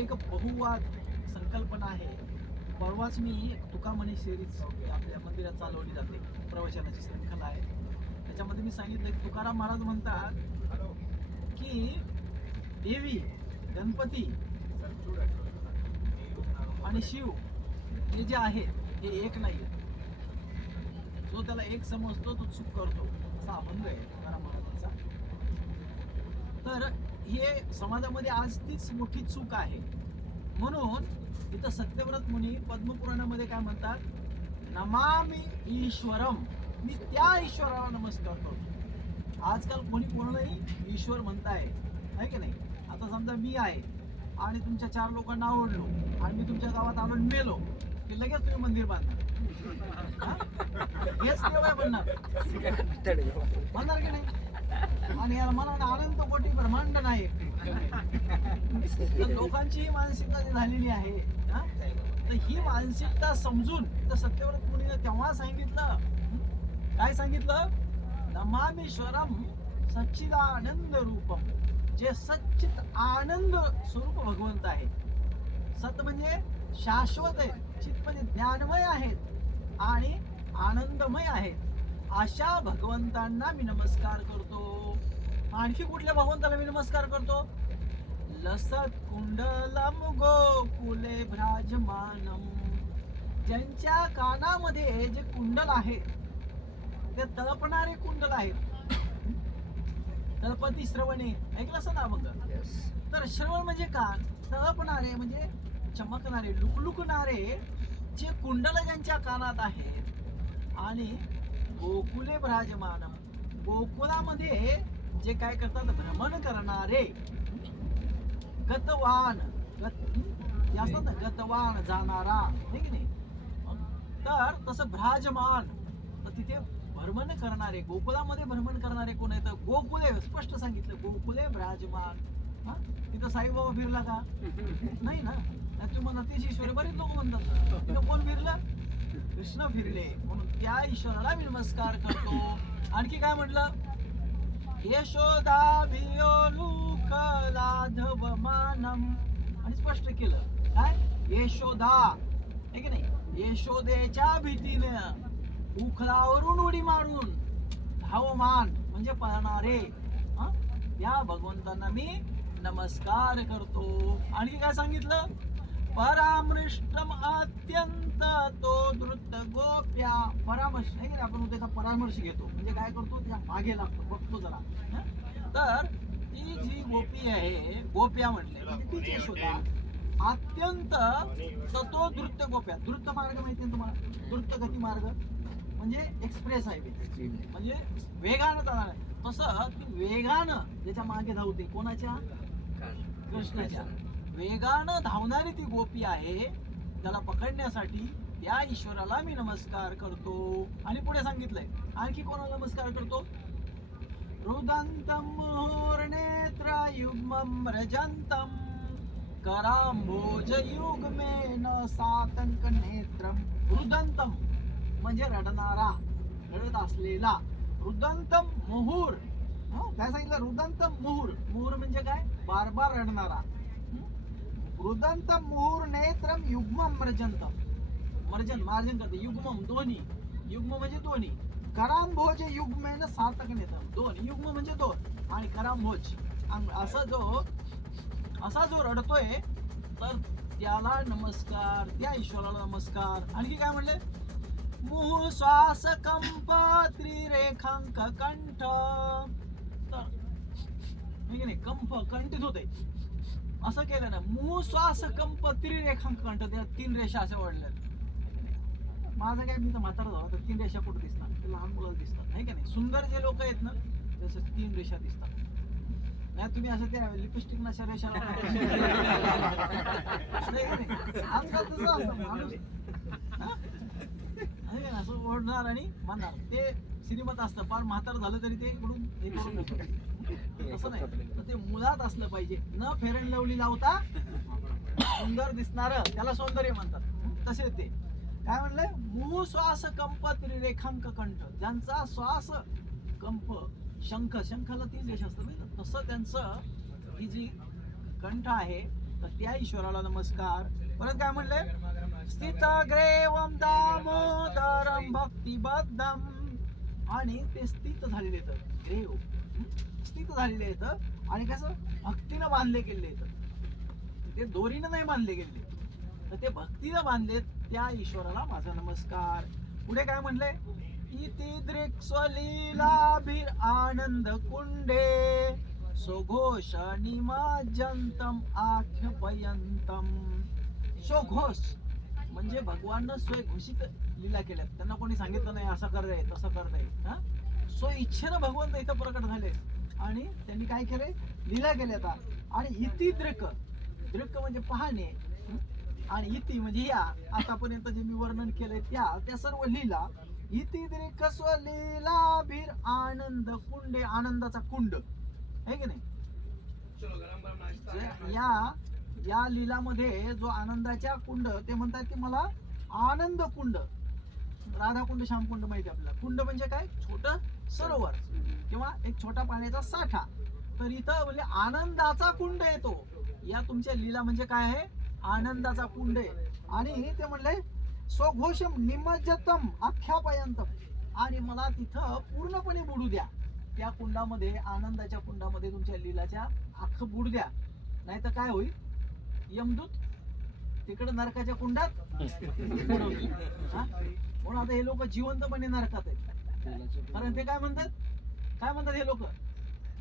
एक बहुवाद संकल्पना आहे. परवाच मी तुका म्हणे सिरीज आपल्या मंदिरात चालवली जाते, प्रवचनाची शृंखला आहे. त्याच्यामध्ये मी सांगितलं की तुकाराम महाराज म्हणतात की देवी, गणपती आणि शिव हे जे आहे हे एक नाही. जो त्याला एक समजतो तो चूक करतो, असा अभंग आहे तुकाराम महाराजांचा. तर हे समाजामध्ये आज तीच मोठी चूक आहे. म्हणून इथं सत्यव्रत मुनी पद्मपुराणामध्ये काय म्हणतात, नमामि ईश्वरम, मी त्या ईश्वराला नमस्कार करतो. आजकाल कोणी कोणालाही ईश्वर म्हणताय, आहे की नाही. आता समजा मी आहे आणि तुमच्या 4 लोकांना आवडलो आणि मी तुमच्या गावात आलो मेलो की लगेच तुम्ही मंदिर बांधणार. हेच देव आहे म्हणणार की नाही. आणि याला मला अनंत कोटी ब्रह्मांड नाही. तर लोकांची ही मानसिकता झालेली आहे. तर ही मानसिकता समजून तर सत्यव्रत मुनीने तेव्हा सांगितलं, काय सांगितलं, नमामीश्वरम सच्चिदानंद रूपम, जे सच्चित आनंद स्वरूप भगवंत आहे. सत म्हणजे शाश्वत आहे, चित म्हणजे ज्ञानमय आहेत आणि आनंदमय आहेत. अशा भगवंतांना मी नमस्कार करतो. आणखी कुठल्या भगवंताला मी नमस्कार करतो, लसत कुंडलम गोकुले भ्राजमानम, ज्यांच्या कानामध्ये जे कुंडल आहे ते तळपणारे कुंडल आहेत. तळपती श्रवणे ऐकलं असं ना मग. तर श्रवण म्हणजे कान, तळपणारे म्हणजे चमकणारे, लुकलुकणारे जे कुंडल ज्यांच्या कानात आहेत. आणि गोकुले भ्राजमानम, गोकुळामध्ये जे काय करतात, भ्रमण करणारे, गतवान, असतात ना, गतवान जाणारा, आहे की नाही. तर तसं भ्राजमान, तर तिथे भ्रमण करणारे, गोकुळामध्ये भ्रमण करणारे कोण आहेत, गोकुले, स्पष्ट सांगितलं, गोकुले भ्राजमान. तिथं साईबाबा फिरला का, नाही ना. तुम्हाला तीच ईश्वर बरेच लोक म्हणतात, तिथं कोण फिरलं, कृष्ण फिरले. म्हणून त्या ईश्वराला मी नमस्कार करतो. आणखी काय म्हटलं, यशोदा भियोलुक लाधव मानम, आणि स्पष्ट केलं काय, यशोदा, आहे की नाही. यशोदेच्या भीतीने उखलावरून उडी मारून धावमान म्हणजे पळणारे, या भगवंतांना मी नमस्कार करतो. आणखी काय सांगितलं, परामृष्टम अत्यंत तो द्रुत गोप्या, परामर्श आहे की आपण त्याचा परामर्श घेतो म्हणजे काय करतो, त्याच्या मागे लागतो, बघतो जरा. तर ती जी गोपी आहे, गोप्या म्हटले म्हणजे तीच यशोदा, अत्यंत तो द्रुत गोप्या. द्रुत मार्ग माहिती आहे तुम्हाला, द्रुत गती मार्ग म्हणजे एक्सप्रेस हायवे, म्हणजे वेगानं चालणार. तसं ती वेगानं ज्याच्या मागे धावते, कोणाच्या, कृष्णाच्या. वेगानं धावणारी ती गोपी आहे. त्याला पकडण्यासाठी त्या ईश्वराला मी नमस्कार करतो. आणि पुढे सांगितलंय, आणखी कोणाला नमस्कार करतो, रुदंतम मुहुर्नेत्र युग्मम रजंतम करांभोज युग्मेन सातंक नेत्रम. रुदंतम म्हणजे रडणारा, रडत असलेला. रुदंतम मुहुर, काय सांगितलं, रुदंतम मुहुर, मुहुर म्हणजे काय, बार बार रडणारा. रुदंतम मुहुर नेत्रम युग्मम मर्जंतम, मर्जन मार्जन करते, युग्मम दोन्ही, युग्म म्हणजे दोन्ही. करांभोज युग्मेन सातक नेत्रम, दोन, युग्म म्हणजे दोन आणि करांभोज, असा जो रडतोय तर त्याला नमस्कार, त्या ईश्वराला नमस्कार. आणखी काय म्हणले, मुह श्वास कंप त्रिरेखांक कंठ, तर नाही कंप कंठित होते, असं केलं ना. मुह श्वास कंप त्रिरेखांक कंठ, त्या 3 रेषा अशा वाढल्या. माझं काय, मी तर म्हातारा झाला तर 3 रेषा कुठे दिसणार, ते लहान मुलाला दिसतात, नाही का नाही. सुंदर जे लोक आहेत ना तसं 3 रेषा दिसतात. नाही तुम्ही असं त्या लिपस्टिक नशा रेषा आजकाल तसं असतं माणूस, असं ओढणार आणि म्हणणार. ते सिनेमात असतं, फार म्हातार झालं तरी ते इकडून हे करून होतं. तसं नाही, तर ते मुळात असलं पाहिजे. न फेअर अँड लवली लावता सुंदर दिसणार, त्याला सौंदर्य म्हणतात. तसे ते काय म्हणलंय, मुह श्वास कंप त्रिरेखांक कंठ, ज्यांचा श्वास कंप, शंख, शंखाला 3 रेषा असतात, तसं त्यांचं ही जी कंठ आहे तर त्या ईश्वराला नमस्कार. परत काय म्हणले, स्थित ग्रेवम दामोदरम भक्तिबद्धम, आणि ते स्थित झालेले तर ग्रेव स्थित झालेले आहेत आणि कसं भक्तीनं बांधले गेले आहेत, ते दोरीनं नाही बांधले गेले, तर ते भक्तीनं बांधलेत त्या ईश्वराला माझा नमस्कार. पुढे काय म्हणले, इति दृक् स्वलीलाभिर आनंद कुंडे सुघोष निमज्जंतम आख्यपयंतम. सुघोष म्हणजे भगवाननं स्वयंघोषित लीला केल्यात, त्यांना कोणी सांगितलं नाही असं करताय तसं करताय. हा, स्व इच्छेनं भगवंत इथं प्रकट झाले आणि त्यांनी काय केले, लीला केल्या. आणि इति दृक्, दृक् म्हणजे पाहणे, आणि इति म्हणजे या आतापर्यंत जे मी वर्णन केलंय त्या सर्व लीला. इति दृक् स्वलीलाभिर आनंद कुंडे, आनंदाचा कुंड आहे की नाही. या लीलामध्ये जो आनंदाच्या कुंड, ते म्हणतात की मला आनंद कुंड, राधा कुंड श्याम कुंड माहिती आपल्याला. कुंड म्हणजे काय, छोट सरोवर किंवा एक छोटा पाण्याचा साठा. तर इथं म्हणजे आनंदाचा कुंड येतो. या तुमच्या लीला म्हणजे काय आहे, आनंदाचा कुंड आहे. आणि ते म्हणले स्वघोषम निमज्जतम आख्यापयंतम, आणि मला तिथं पूर्णपणे बुडू द्या त्या कुंडामध्ये, आनंदाच्या कुंडामध्ये तुमच्या लीलाच्या अख्खं बुडू द्या, नाही तर काय होईल, यमदूत तिकडे नरकाच्या कुंडात बुडवतील. म्हणून आता हे लोक जिवंतपणे नरकात आहेत. कारण ते काय म्हणतात हे लोक,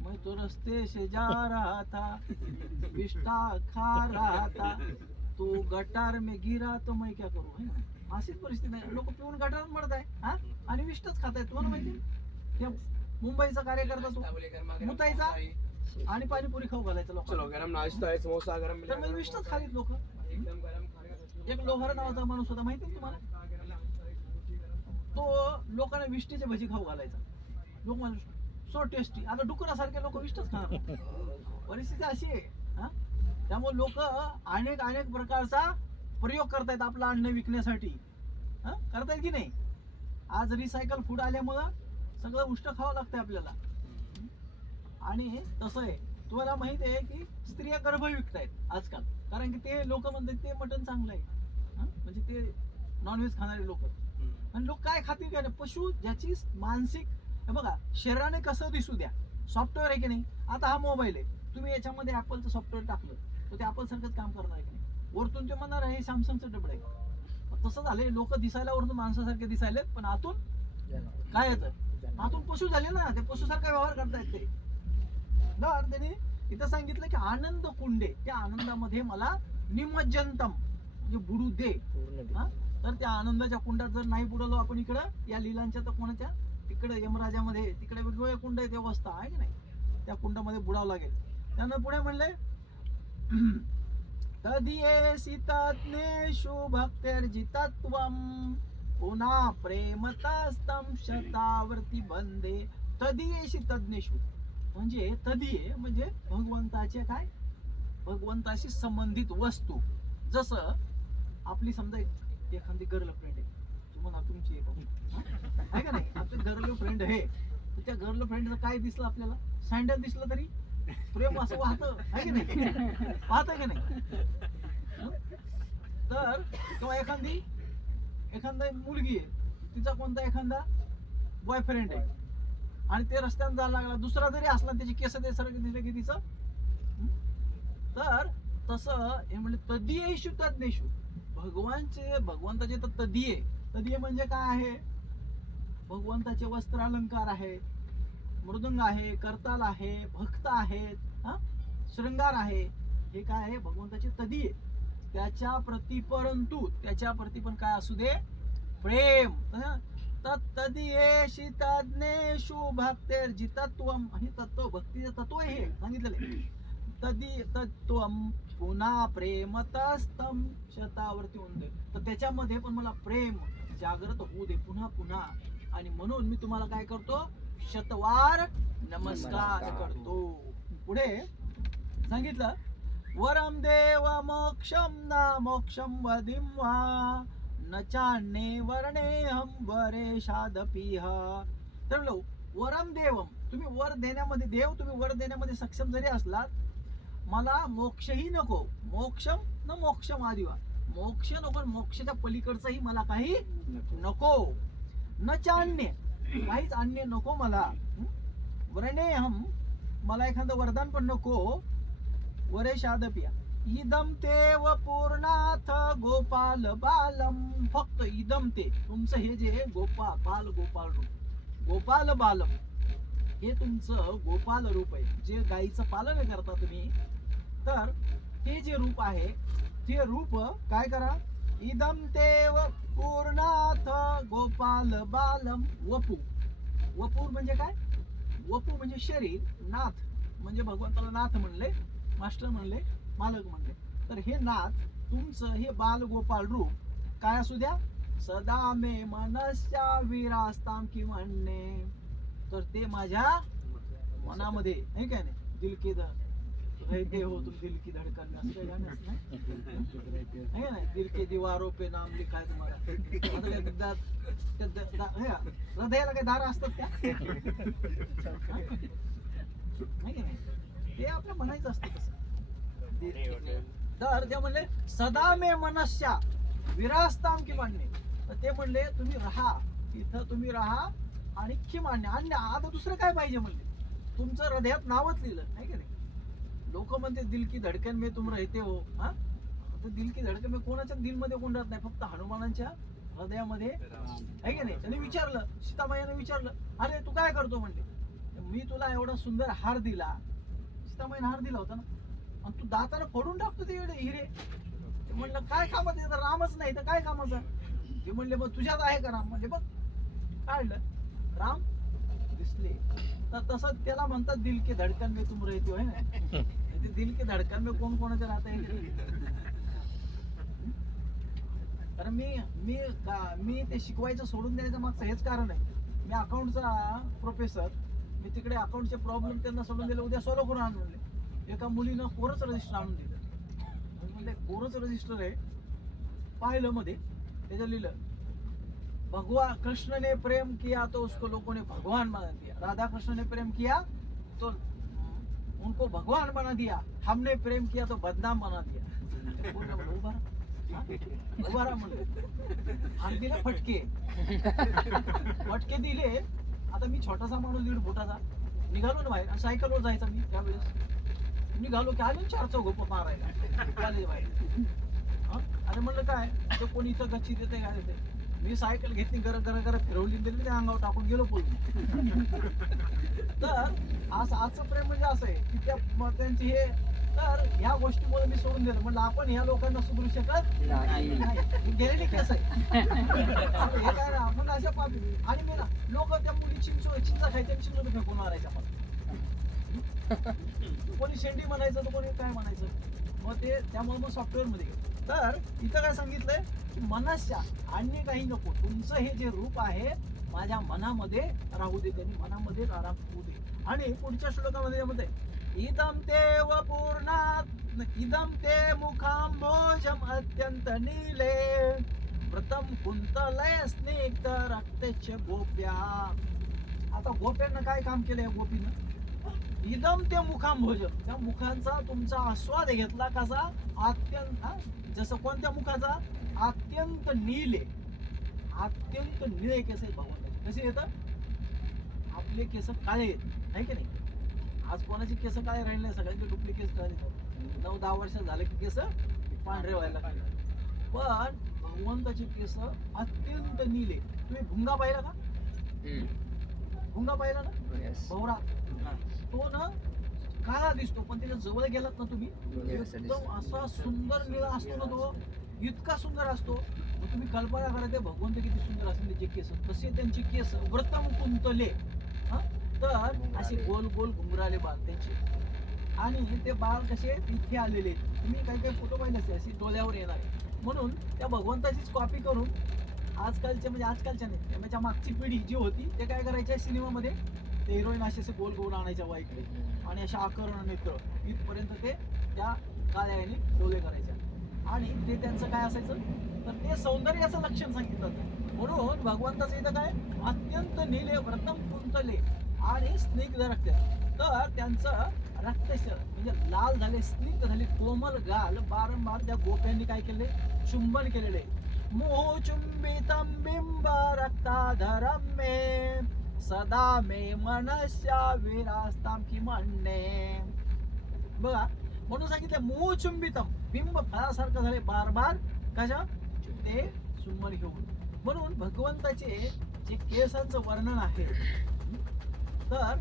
मैं तो रस्ते से जा रहा था, विष्टा खा रहा था, तो गटार में गिरा तो मैं क्या करू, है ना. अशीच परिस्थिती आहे. लोक पिऊन गटारात मरत आहे आणि विष्टच खात आहेत. तुम्हाला माहिती, मुंबईचा कार्यकर्ता तो मुतायचा आणि पाणीपुरी खाऊ घालायचं लोकांना, तर मग विष्टच खालीत लोक. एक लोहार नावाचा माणूस होता, माहिती तुम्हाला, तो लोकांना विष्टीचे भजी खाऊ घालायचा. लोक माणूस सो टेस्टी. आता डुकरासारखे लोक विष्टच खाणार, परिस्थिती अशी आहे. त्यामुळे लोक अनेक प्रकारचा प्रयोग करतायत आपलं अन्न विकण्यासाठी. करतायत की नाही. आज रिसायकल फूड आल्यामुळं सगळं उष्ट खावं लागतंय आपल्याला. आणि तसं आहे, तुम्हाला माहित आहे की स्त्रिया गर्भ विकतायत आजकाल, कारण की ते लोक म्हणतात ते मटण चांगलं आहे. म्हणजे ते नॉनव्हेज खाणारे लोक. आणि लोक काय खातील काय, पशु ज्याची मानसिक, बघा शरीराने कसं दिसू द्या, सॉफ्टवेअर आहे की नाही. आता हा मोबाईल आहे, तुम्ही याच्यामध्ये ऍपलचं सॉफ्टवेअर टाकलं तर ते ऍपल सारखंच काम करणार आहे की नाही. वरतून ते म्हणणार आहे सॅमसंगचं डबड आहे. तसं झालंय, लोक दिसायला वरतून माणसासारखे दिसायलेत, पण आतून काय येतं, आतून पशु झाले ना, ते पशुसारखा व्यवहार करतायत ते. तर त्यांनी इथं सांगितलं की आनंद कुंडे, त्या आनंदामध्ये मला निमज्जंतम म्हणजे बुडू दे. तर त्या आनंदाच्या कुंडात जर नाही बुडवलो आपण इकडं या लीलांच्या, तर कोणाच्या तिकडे यमराजामध्ये तिकडे वेगवेगळे कुंड आहेत, व्यवस्था आहे की नाही, त्या कुंडामध्ये बुडावं लागेल. त्यानं पुढे म्हणले तदीयेसी तज्ञेषु भक्तिर्जितत्वम पुन्हा प्रेमतस्तम शतावर्ती बंदे. तदीयेसी तज्ञेषु म्हणजे तदीय म्हणजे भगवंताचे काय, भगवंताशी संबंधित वस्तू. जसं आपली समजा एखादी गर्लफ्रेंड आहे, तुम्हाला तुमची आहे का नाही, आपली गर्लफ्रेंड आहे, तर त्या गर्लफ्रेंडचं काय दिसलं आपल्याला, सँडल दिसलं तरी प्रेम असं वाहतं आहे की नाही, वाहतं की नाही. तर किंवा एखादी मुलगी आहे, तिचा कोणता एखादा बॉयफ्रेंड आहे आणि ते रस्त्यात जायला लागला, दुसरा जरी असला त्याची केस ते सारखं दिसलं की तिचं. तर तसं हे म्हणजे तदीयेषु तज्ञेषु, भगवंताचे तर तदीय म्हणजे काय आहे, भगवंताचे वस्त्र अलंकार आहे, मृदंग आहे, करताल आहे, भक्त आहेत, शृंगार आहे, हे काय आहे भगवंताचे तदीय. त्याच्या प्रती, परंतु त्याच्या प्रती पण काय असू दे, प्रेम. तदीयेषु तज्ञेषु भक्तिर्जितत्वम, हे तत्व, भक्तीचे तत्व हे सांगितलेले. तत्वम पुन्हा प्रेमतस्तम शतावर्ती होऊन दे, तर त्याच्यामध्ये पण मला प्रेम जागृत होऊ दे पुन्हा पुन्हा. आणि म्हणून मी तुम्हाला काय करतो, शतवार नमस्कार करतो. पुढे सांगितलं वरम देव मोक्षम ना मोक्षम वदिम वा न चान्ने वर्णे हम वरे शादपीह. तर वरम देवम, तुम्ही वर देण्यामध्ये, देव तुम्ही वर देण्यामध्ये सक्षम जरी असलात, मला मोक्षही नको, मोक्षम न मोक्षम आदिवा, मोक्ष नको, मोक्षाच्या पलीकडचंही मला काही नको. न चान्य, काहीच अन्य नको मला. वरनेहम, मला एखादं वरदान पण नको. वरेशादपिया इदम ते व पूर्णाथ गोपाल बालम, फक्त इदम ते, तुमचं हे जे गोपाल बाल गोपाल रूप, गोपाल बालम हे तुमचं गोपाल रूप आहे, जे गाईचं पालन करता तुम्ही, तर ते जे रूप आहे ते रूप काय करा. इदम ते व पूर्णाथ गोपाल बालम. वपू, वपूर म्हणजे काय, वपू म्हणजे शरीर, नाथ म्हणजे भगवंताला नाथ म्हणले, मास्टर म्हणले, मालक म्हणले. तर हे नाथ तुमचं हे बाल गोपाल रूप काय असू द्या. सदा मे मनस्या विरास्ताम की म्हणणे, तर ते माझ्या मनामध्ये आहे काय नाही. दिल के रहते हो तुम दिल की धडकन में, असं काही गाणं आहे ना. दिल के दीवारों पे नाम लिखा है तुम्हारा. हृदयाला काही दार असतात त्या नाही की नाही, ते आपलं म्हणायचं असतं तसं. तर ते म्हणले सदा मे मनस्या विरास्ताम की मान्य, तर ते म्हणले तुम्ही राहा तिथं, तुम्ही राहा आणि की मान्य. आणि आता दुसरं काय पाहिजे म्हणले, तुमचं हृदयात नावच लिहिलं नाही की नाही. लोक म्हणते दिल की धडकन में तुम रहते हो. हा, तर दिल की धडकन में कोणाच्या दिल मध्ये कोण राहत नाही, फक्त हनुमानाच्या हृदयामध्ये आहे की नाही. त्याने विचारलं, सीतामाईने विचारलं, अरे तू काय करतो म्हणले. मी तुला एवढा सुंदर हार दिला, सीतामाईने हार दिला होता ना, आणि तू दाताने फोडून टाकतो ते हिरे. ते म्हणलं काय कामात आहे, तर रामच नाही तर काय कामाचा. ते म्हणले मग तुझ्यात आहे का राम. म्हणजे बघ काढलं राम दिसले. तर तसं त्याला म्हणतात दिल के धडकन में तुम रहते हो है ना. ते दिल के धडकन में कोण कोणाच्या राहता येईल. कारण मी ते शिकवायचं सोडून द्यायचं मागचं हेच कारण आहे. मी अकाउंटचा प्रोफेसर, मी तिकडे अकाउंटचे प्रॉब्लेम त्यांना सोडून दिले. उद्या सॉल्व्ह करून आणून म्हणले. एका मुलीनं कोरच रजिस्टर आणून दिलं. म्हणले कोरच रजिस्टर आहे, पाहिलं मध्ये त्याच्या लिहिलं भगवान कृष्ण ने प्रेम किया तो उसको लोगों ने भगवान बना दिया, राधा कृष्ण ने प्रेम किया तो उनको भगवान बना दिया, हमने प्रेम किया तो बदनाम बना दिया. उभा म्हणले आणि दिले फटके. फटके दिले. आता मी छोटासा माणूस 1.5 फुटाचा निघालो ना बाहेर, सायकलवर जायचा मी त्यावेळेस. निघालो की आलो 4 चौघ मारायला कॉलेज बाहेर. अरे म्हणलं काय तो कोणी इथं गच्ची देते काय देते. मी सायकल घेतली, गरम फिरवली, दिली त्या अंगावर टाकून गेलो पळून. तर आजचं प्रेम म्हणजे असं आहे की त्या त्यांची हे, तर ह्या गोष्टीमुळे मी सोडून दिलं. म्हणलं आपण ह्या लोकांना सुधरू शकत नाही, गेलेली केस आहे. हे काय ना आपण अशा पापी. आणि मी ना लोक त्या मुली चिंचा खायच्या, चिंच फेकून मारायच्या. कोणी शेंडी म्हणायचं तर कोणी काय म्हणायचं. मग ते त्यामुळे मग सॉफ्टवेअर मध्ये गेलं. तर इथं काय सांगितलंय की मनस्या, अन्य काही नको, तुमचं हे जे रूप आहे माझ्या मनामध्ये राहू दे, त्यांनी मनामध्ये आराम होऊ दे. आणि पुढच्या श्लोकामध्ये म्हणते इदम ते व पूर्णात इदम ते मुखांभोजम अत्यंत नीले व्रतम कुंतलय स्निग्ध रक्तच गोप्या. आता गोप्यांना काय काम केलं या गोपीनं. इदम ते मुखांभोजम, त्या मुखांचा तुमचा आस्वाद घेतला. कसा अत्यंत, जसं कोणत्या मुखाचा, अत्यंत नील आहे. अत्यंत निळे केस आहेत भगवान. कसे येतात आपले केस काळे आहेत आहे की नाही. आज कोणाचे केस काळे राहिले नाही, सगळ्यांचे डुप्लिकेट काळे. 9-10 वर्ष झाले की केस पांढरे व्हायला लागले. पण भगवंताचे केस अत्यंत नील आहे. तुम्ही भुंगा पाहिला का. भुंगा पाहिला ना, भवरा, तो ना काळा दिसतो, पण त्याच्या जवळ गेलात ना तुम्ही एकदम असा सुंदर निळा असतो ना तो, इतका सुंदर असतो. मग तुम्ही कल्पना करा ते भगवंत किती सुंदर असेल त्याचे केस. तसे त्यांचे केस व्रतम कुंतले, तर असे गोल गोल घुंगराले बाल त्यांचे. आणि ते बाल कसे इथे आलेले. तुम्ही काही काही फोटो पाहिले असते असे डोळ्यावर येणार. म्हणून त्या भगवंताचीच कॉपी करून आजकालच्या, म्हणजे आजकालच्या नाही, त्याच्या मागची पिढी जी होती ते काय करायच्या सिनेमामध्ये, ते हिरोईन असे गोल गोल आणायच्या वाईकडे आणि अशा आकर्ण नेत्र इथपर्यंत ते त्या काळ्या याने डोळे करायच्या. आणि ते त्यांचं काय असायचं, तर ते सौंदर्याचं लक्षण सांगितलं जातं. म्हणून भगवंताचं इथं काय अत्यंत नीले व्रतम कुंतले आणि स्निग्ध रक्त, तर त्यांचं रक्तशर म्हणजे लाल झाले, स्निग्ध झाले, कोमल गाल बारंबार त्या गोप्यांनी काय केले, चुंबन केलेले. मोह चुंबितम बिंब रक्ताधरम मे सदा मे मनस्या विरास्ताम की म्हणणे. बघा म्हणून सांगितलं मोह चुंबितम, बिंब फळासारखं झाले बार बार कशा ते चुंबन घेऊन. म्हणून भगवंताचे जे केसांचं वर्णन आहे, तर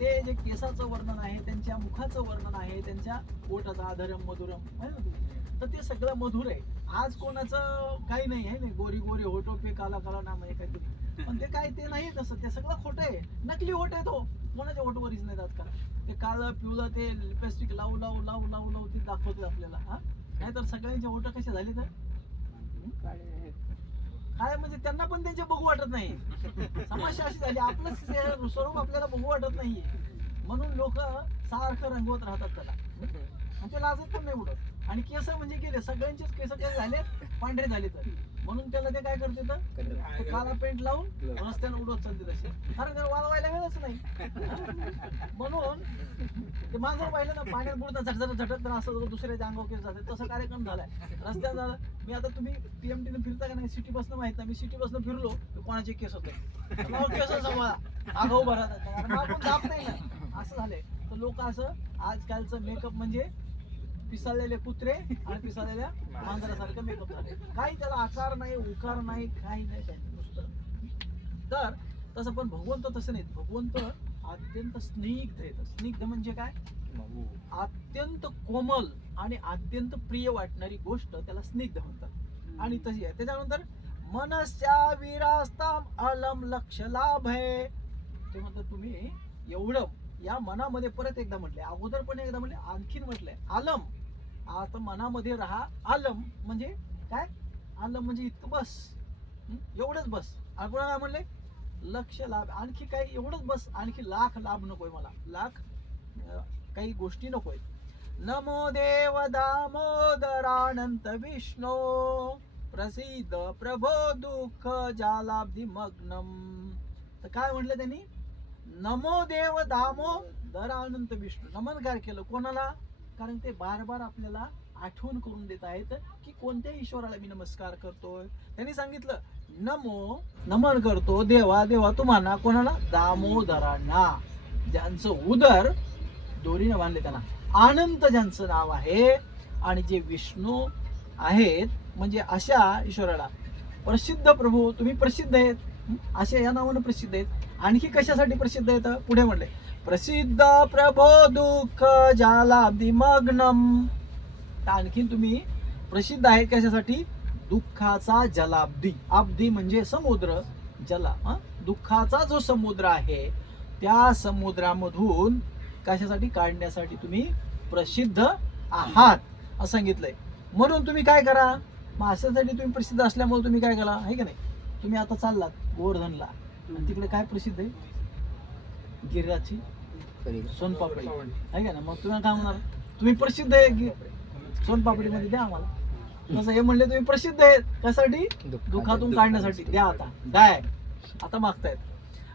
ते जे केसाचं वर्णन आहे, त्यांच्या मुखाचं वर्णन आहे, त्यांच्या पोटाचा आधरम मधुरम आहे ना, तर ते सगळं मधुर आहे. आज कोणाचं काही नाही आहे ना, गोरी गोरी होटो पे काला काला नाम आहे काहीतरी, पण ते काय ते नाही तसं, ते सगळं खोटं आहे, नकली होट आहे तो. कोणाच्या होटवरीच नाही जात का, ते काळं पिवळं ते लिपस्टिक लावू लावू लावू लावू लावू ते दाखवते आपल्याला. हा नाहीतर सगळ्यांचे होट कसे झाले तर काय म्हणजे त्यांना पण त्यांचे बघू वाटत नाही. समस्या अशी झाली, आपलं स्वरूप आपल्याला बघू वाटत नाहीये, म्हणून लोक सारखं रंगवत राहतात त्याला, म्हणजे लाजत पण नाही उडत. आणि केस म्हणजे गेले, सगळ्यांचेच केस काय झाले, पांढरे झाले, तर म्हणून त्याला ते काय करते तर काला पेंट लावून रस्त्याने उडवत चालते तसे, कारण त्याला वाळवायला वेळच नाही. म्हणून ते मांजर पाहिलं ना पाण्यात बुडतात झटझट झटत असं दुसऱ्याच्या अंगावर केस जाते, तसं कार्यक्रम झालाय रस्त्यात झाला. मी आता तुम्ही PMT फिरता का नाही, सिटी बसनं माहित नाही, मी सिटी बसनं फिरलो तर कोणाचे केस होते, केस आगाऊ भरत आपण जात नाही ना, असं झालंय. तर लोक असं आजकालचं मेकअप म्हणजे पिसाळलेले कुत्रे आणि पिसाळलेल्या मांजरासारखं मेकअप झाले, काही त्याला आकार नाही, उकार नाही, काही नाही त्यांनी नुसतं. तर तसं पण भगवंत तसं नाही, भगवंत अत्यंत स्निग्ध आहेत. स्निग्ध म्हणजे काय, अत्यंत कोमल आणि अत्यंत प्रिय वाटणारी गोष्ट त्याला स्निग्ध म्हणतात. आणि तशी आहे. त्याच्यानंतर मनस्या विरास्ताम अलम लक्ष लाभ आहे, ते म्हणतात तुम्ही एवढं या मनामध्ये परत एकदा म्हटले, अगोदर पण एकदा म्हटले, आणखीन म्हटलंय आलम, आता मनामध्ये राहा. आलम म्हणजे काय, आलम म्हणजे इतकं बस, एवढंच बस. आपण काय म्हणले, लक्ष लाभ, आणखी काही एवढंच बस, आणखी लाख लाभ नकोय मला, लाख काही गोष्टी नकोय. नमो देव दामोदरानंत विष्णू प्रसिद्ध प्रभो दुःख जालाब्धी मग्नम. तर काय म्हटलं त्यांनी, नमो देव दामोदरानंत विष्णू, नमस्कार केलं कोणाला, कारण ते बार बार आपल्याला आठवण करून देत आहेत की कोणत्या ईश्वराला मी नमस्कार करतोय. त्यांनी सांगितलं नमो, नमन करतो देवा देवा तुम्हाला, कोणाला, दामोदरांना, ज्यांचं उदर दोरीने बांधले, त्यांना अनंत ज्यांचं नाव आहे, आणि जे विष्णू आहेत म्हणजे अशा ईश्वराला. प्रसिद्ध प्रभू तुम्ही प्रसिद्ध आहेत, अशा या नावानं प्रसिद्ध आहेत. आणखी कशासाठी प्रसिद्ध आहेत, पुढे म्हणले प्रसिद्ध प्रभो दुःख जालाब्धी मग्नम. आणखीन तुम्ही प्रसिद्ध आहेत कशासाठी, दुःखाचा जलाब्धी, अब्धी म्हणजे समुद्र, जला दुःखाचा जो समुद्र आहे त्या समुद्रामधून कशासाठी काढण्यासाठी तुम्ही प्रसिद्ध आहात असं सांगितलंय. म्हणून तुम्ही काय करा, मग अशासाठी तुम्ही प्रसिद्ध असल्यामुळे तुम्ही काय करा, आहे की नाही, तुम्ही आता चाललात गोवर्धनला, आणि तिकडे काय प्रसिद्ध आहे, गिर्याची सोनपापडी आहे का ना, मग तुम्ही काय म्हणणार, तुम्ही प्रसिद्ध आहे सोनपापडीमध्ये द्या आम्हाला. तसं हे म्हणले तुम्ही प्रसिद्ध आहेत कशासाठी, दुःखातून काढण्यासाठी, द्या आता काय आता मागतायत.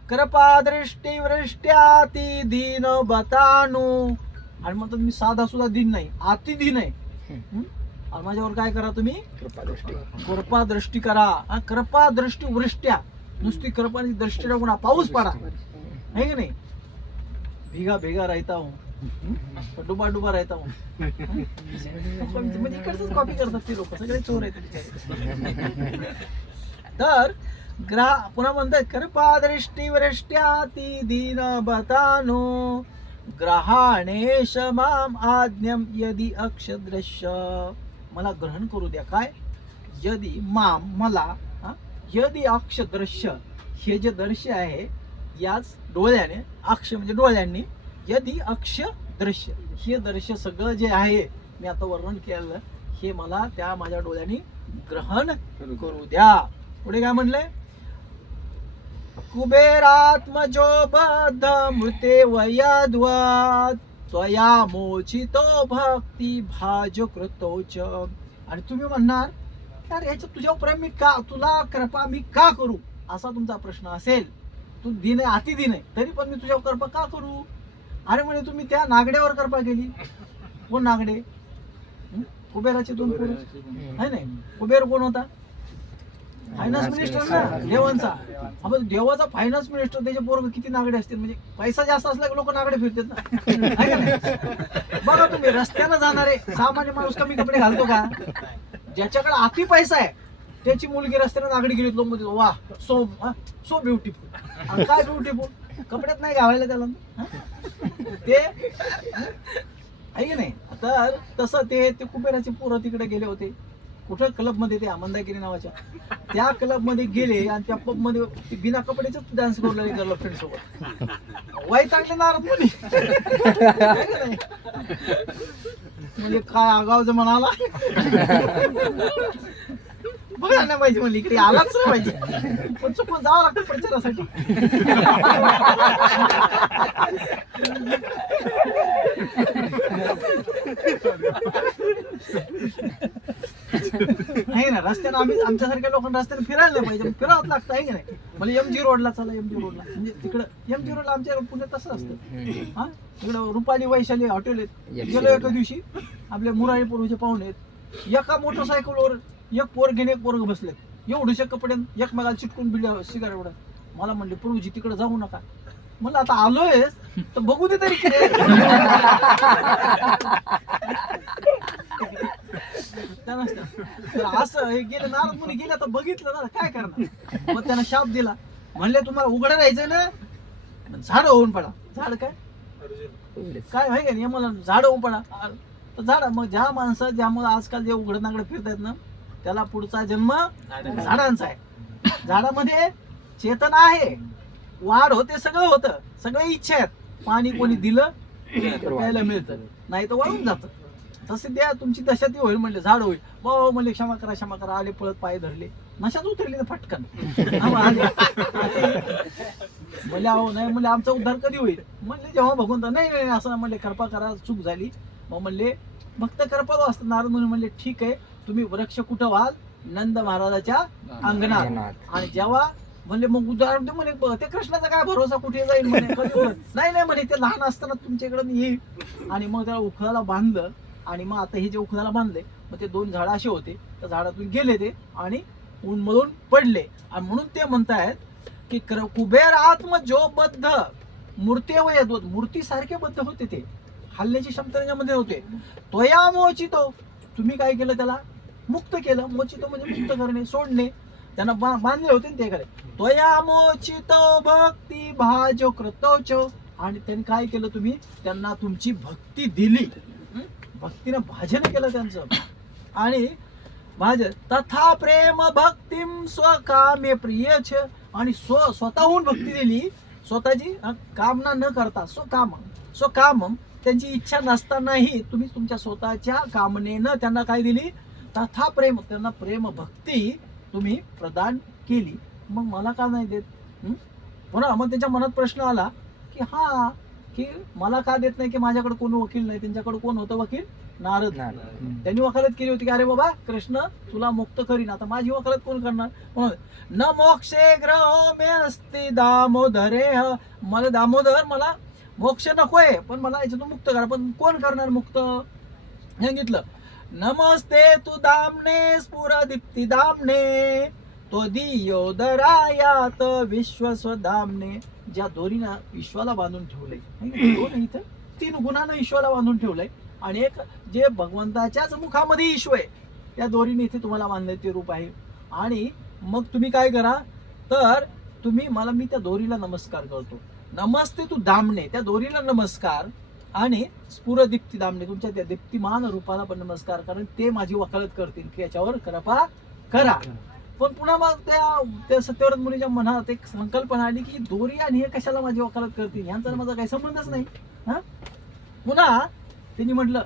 कृपा दृष्टी वृष्ट्याती दीन बतानू, आणि मग तुम्ही साधा सुद्धा दिन नाही, अति दिन आहे, आणि माझ्यावर काय करा तुम्ही, कृपा दृष्टी करा. कृपा दृष्टी वृष्ट्या, नुसती कृपाची दृष्टी टाकून पाऊस पडा, है की नाही, भिगा भिगा राहता हूँ, डुबा डुबा राहता हूँ, म्हणजे इकडचंच कॉपी करतात ते लोक, सगळे चोर आहेत. तर पुन्हा म्हणतात कृपा दृष्टी वृष्ट्याती दीन बतानो ग्रहाणेश माम आज्ञम यदि अक्षदृश्य. मला ग्रहण करू द्या, काय, यदि माम मला, यदि अक्षदृश्य, हे जे दृश्य आहे याच डोळ्याने, अक्ष म्हणजे डोळ्यांनी, यदि अक्ष दृश्य, हे दृश्य सगळं जे आहे मी आता वर्णन केलं, हे मला त्या माझ्या डोळ्यांनी ग्रहण करू द्या. पुढे काय म्हणलंय, कुबेरात्मजो बद्ध मृते वयाद्वाद स्वया मोचितो भक्ती भाज कृतोच. आणि तुम्ही म्हणणार यार याच्यात तुझ्यावर प्रेम मी का, तुला कृपा मी का करू, असा तुमचा प्रश्न असेल. तू दिन आहे, अति दिन आहे, तरी पण मी तुझ्यावर कृपा का करू. अरे म्हणे तुम्ही त्या नागड्यावर कृपा केली. कोण नागडे? कुबेराचे 2 पोरं आहे नाही. कुबेर कोण होता? फायनान्स मिनिस्टर ना देवांचा. आपण देवाचा फायनान्स मिनिस्टर, त्याचे पोरं किती नागडे असतील. म्हणजे पैसा जास्त असला की लोक नागडे फिरतात ना, आहे का नाही? बघा तुम्ही रस्त्यानं जाणारे सामान्य माणूस कमी कपडे घालतो का? ज्याच्याकडे अति पैसा आहे त्याची मुलगी रस्त्याने नागडी गेली, लोक म्हणतात वा सो सो ब्युटिफुल. काय ब्युटिफुल? कपड्यात नाही घालायला त्याला ते, आहे की नाही? तर तसं ते कुबेराचे पोरं तिकडे गेले होते. कुठं? क्लब मध्ये, ते आमंदागिरी नावाच्या त्या क्लब मध्ये गेले आणि त्या पब मध्ये बिना कपड्याच डान्स करू लागले गर्लफ्रेंड सोबत. वाई चांगले नारद मुनी, म्हणजे काय आगाव जमान आला. बघा नाही पाहिजे म्हणली, इकडे आलाच नाही पाहिजे, पण चुकून जावं लागतं प्रचारासाठी. आहे ना, रस्त्यानं आम्ही आमच्यासारख्या लोकांना रस्त्याने फिरायला नाही पाहिजे, फिरावंच लागतं, आहे की नाही? म्हणजे MG रोडला चला, MG रोडला, म्हणजे तिकडं MG रोडला आमच्या पुण्यात तसं असतं. हा, तिकडं रुपाली वैशाली हॉटेल आहेत. गेलो एका दिवशी, आपले मुरारी पूर्वीचे पाहुणे आहेत, एका मोटरसायकलवर एक पोरग एक पोरग बसलेत, एवढ्याशा कपड्यात एकमेकाला चिटकून बिल सिगारेट उडत. मला म्हणले पूर्वीची तिकडे जाऊ नका. म्हणलं आता आलोय तर बघू दे तरी. तर असं हे गेले नारद मुनी गेले, तर बघितलं ना काय करणार. मग त्यानं शाप दिला, म्हणले तुम्हाला उघडं राहायचं ना, झाड होऊन पडा. झाड काय काय आहे का नाही, मला झाड होऊन पडा. तर झाड, मग ज्या माणसं ज्यामुळे आजकाल जे उघड नागड फिरतायत ना, त्याला पुढचा जन्म झाडांचा आहे. झाडामध्ये चेतना आहे, वाढ होते, सगळं होतं, सगळ्या इच्छा आहेत. पाणी कोणी दिलं प्यायला मिळतं, नाही तर वाळून जातं. तसे द्या, तुमची दशा ती होईल. म्हणले झाड होईल. मग म्हणले क्षमा करा क्षमा करा. आले पळत, पाय धरले, नशाच उतरली ना फटकन. म्हणले अहो नाही, म्हणले आमचा उद्धार कधी होईल? म्हणले जेव्हा भगवंत. नाही नाही असं म्हणले, कृपा करा, चूक झाली. मग म्हणले भक्त कृपाळू असतात. नारद मुनी म्हणले ठीक आहे, तुम्ही वृक्ष कुठं व्हाल? नंद महाराजाच्या अंगणात. आणि जेव्हा म्हणले मग उदाहरण ते म्हणे, ते कृष्णाचा काय भरोसा, कुठे जाईल म्हणे. नाही नाही म्हणे, ते लहान असताना तुमच्याकडे येईल. आणि मग त्याला उखळाला बांधलं. आणि मग आता हे जे उखळाला बांधले, मग ते 2 झाडं असे होते, त्या झाडातून गेले ते आणि उन्मळून पडले. आणि म्हणून ते म्हणतायत की कुबेर आत्मजोबद्ध मूर्तीवय, मूर्ती सारखे बद्ध होते, ते हल्ल्याची क्षमता त्याच्यामध्ये होते. त्वया मोचितो, तुम्ही काय केलं? त्याला मुक्त केलं. मोचितो म्हणजे मुक्त करणे, सोडणे. त्यांना बांधले होते ते करे. त्वया मोचितो भक्ती भाजो कृतोच. आणि त्यांनी काय केलं? तुम्ही त्यांना तुमची भक्ती दिली, भक्तीनं भाजन केलं त्यांचं. आणि भाजन तथा प्रेम भक्तीम स्वकामे प्रियच. आणि स्वतःहून भक्ती दिली, स्वतःची कामना न करता, स्वकामम, त्यांची इच्छा नसतानाही तुम्ही तुमच्या स्वतःच्या कामनेनं त्यांना काय दिली? तथा प्रेम, त्यांना प्रेम भक्ती तुम्ही प्रदान केली. मग मला का नाही देत? पुन्हा मग त्याच्या मनात प्रश्न आला की हा, की मला का देत नाही? की माझ्याकडे कोण वकील नाही. त्यांच्याकडे कोण होतं वकील? नारद. त्यांनी वकालत केली होती की अरे बाबा कृष्ण तुला मुक्त करीन. आता माझी वकालत कोण करणार? न मोक्षे ग्रहो मे अस्ति दामोदरे. मला दामोदर, मला मोक्ष नकोय, पण मला याच्यातून मुक्त करा. पण कोण करणार मुक्त? सांगितलं नमस्ते तू दामने स्फुरदीप्ती दामने, तो दियोदरायात विश्वस्वदामने. ज्या दोरीनं विश्वाला बांधून ठेवलंय, दोन इथं 3 गुणानं विश्वाला बांधून ठेवलंय. आणि एक जे भगवंताच्याच मुखामध्ये ईश्व आहे, त्या दोरीने इथे तुम्हाला बांधलंय, ते रूप आहे. आणि मग तुम्ही काय करा? तर तुम्ही मला, मी त्या दोरीला नमस्कार करतो. नमस्ते तू दामने, त्या दोरीला नमस्कार. आणि स्फुरदीप्ती दामने, तुमच्या त्या दीप्तिमान रूपाला पण नमस्कार, कारण ते माझी वकालत करतील की याच्यावर कृपा करा. पण पुन्हा मग त्या सत्यव्रत मुनीच्या मनात एक संकल्पना आली की दोरी आणि हे कशाला माझी वकालत करतील, यांचा माझा काही संबंधच नाही. हा, पुन्हा त्यांनी म्हटलं,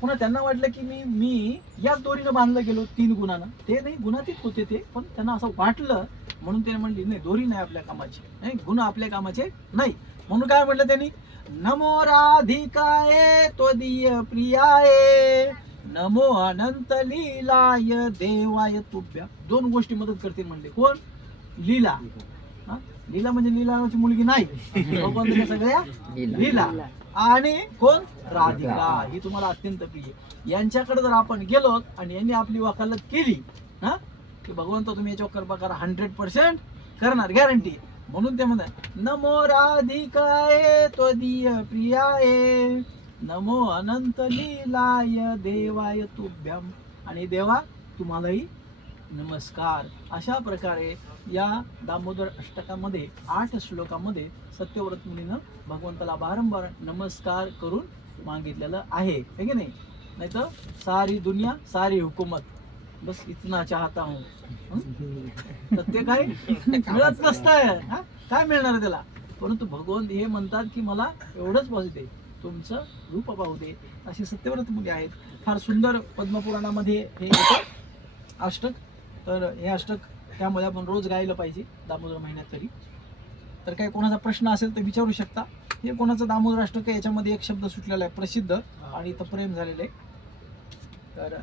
पुन्हा त्यांना वाटलं की मी याच दोरीनं बांधलं गेलो 3 गुणानं. ते नाही, गुणातीत होते ते, पण त्यांना असं वाटलं म्हणून त्याने म्हणली नाही, दोरी नाही आपल्या कामाची, नाही गुण आपल्या कामाचे नाही. म्हणून काय म्हटलं त्यांनी? नमो राधिकाये त्वदीय प्रियाये, नमो अनंत लीलाय देवाय तुभ्या. 2 गोष्टी मदत करतील म्हणले. कोण? लीला. लीला म्हणजे लीला नावाची मुलगी नाही, भगवंताच्या सगळ्या लीला. आणि कोण? राधिका. ही तुम्हाला अत्यंत प्रिय. यांच्याकडे जर आपण गेलो आणि यांनी आपली वकालत केली हा की भगवंत तुम्ही याच्यावर कृपा करा, 100% करणार, गॅरंटी. म्हणून ते म्हणतात नमो राधिकाये त्वदीय प्रियाये, नमो अनंत लीलाय देवाय तुभ्यम. आणि देवा तुम्हालाही नमस्कार. अशा प्रकारे या दामोदर अष्टकामध्ये 8 श्लोकामध्ये सत्यव्रत मुनीनं भगवंताला वारंवार नमस्कार करून मागितलेलं आहे, है की नाही? नाही तर सारी दुनिया सारी हुकूमत बस इतना चाहता हूँ, तर ते काय मिळत नसतंय. हा काय मिळणार आहे त्याला? परंतु भगवंत हे म्हणतात की मला एवढंच पाहू दे, तुमचं रूप पाहू दे. अशी सत्यव्रत मुली आहेत. फार सुंदर पद्मपुराणामध्ये हे येतं अष्टक. तर हे अष्टक त्यामुळे आपण रोज गायलं पाहिजे दामोदर महिन्यात तरी. तर काही कोणाचा प्रश्न असेल तर विचारू शकता. हे कोणाचं दामोदर अष्टक आहे, याच्यामध्ये एक शब्द सुटलेला आहे प्रसिद्ध आणि इथं प्रेम झालेलं आहे. तर